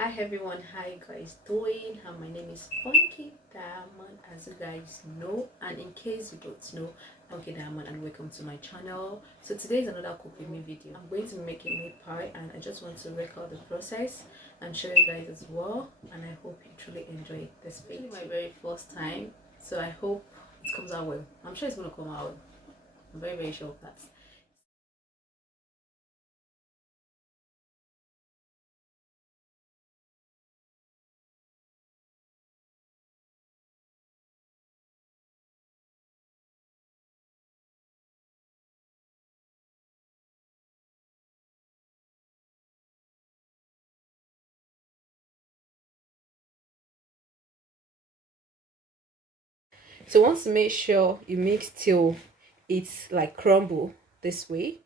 Hi everyone, how you guys doing? My name is Funkie Diamond, as you guys know, and in case you don't know, Funkie Diamond, and welcome to my channel. So today is another cook with me video. I'm going to be making meat pie, and I just want to record the process and show you guys as well, and I hope you truly enjoy this video. It's my very first time, so I hope it comes out well. I'm sure it's going to come out well. I'm very sure of that. So once you make sure you mix till it's like crumble this way,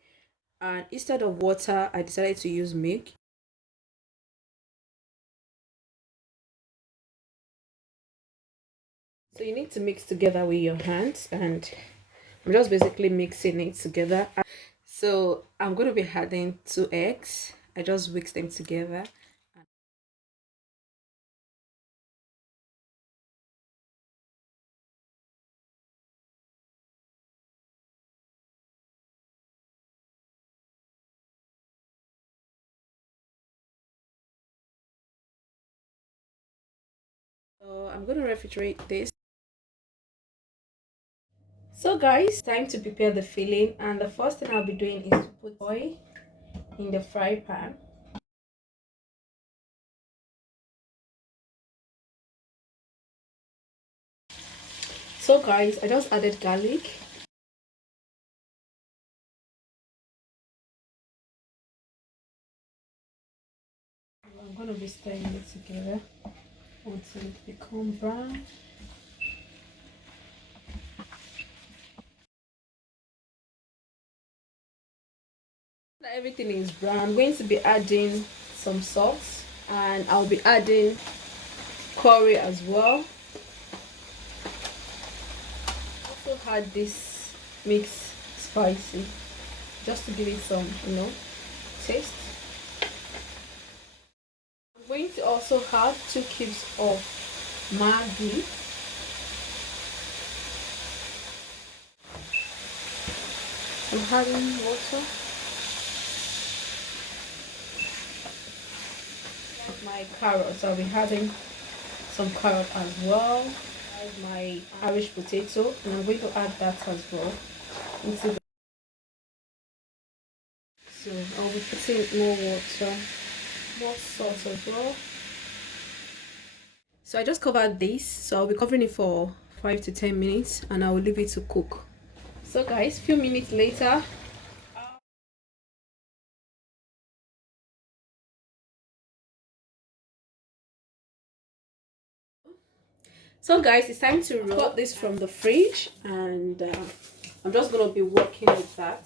and instead of water I decided to use milk. So you need to mix together with your hands, and I'm just basically mixing it together. So I'm going to be adding 2 eggs. I just mix them together. So I'm going to refrigerate this. So guys, time to prepare the filling, and the first thing I'll be doing is to put oil in the fry pan. So guys, I just added garlic. I'm going to be stirring it together until it becomes brown. Everything is brown. I'm going to be adding some salt, and I'll be adding curry as well. Also add this mixed spicy just to give it some taste. I'm going to also add 2 cubes of Maggi. I'm adding water. My carrots, I'll be adding some carrot as well. Add my Irish potato, and I'm going to add that as well into the. So I'll be putting more water, more salt as well. So I just covered this, so I'll be covering it for 5 to 10 minutes, and I will leave it to cook. So guys, few minutes later, it's time to roll this from the fridge, and I'm just gonna be working with that.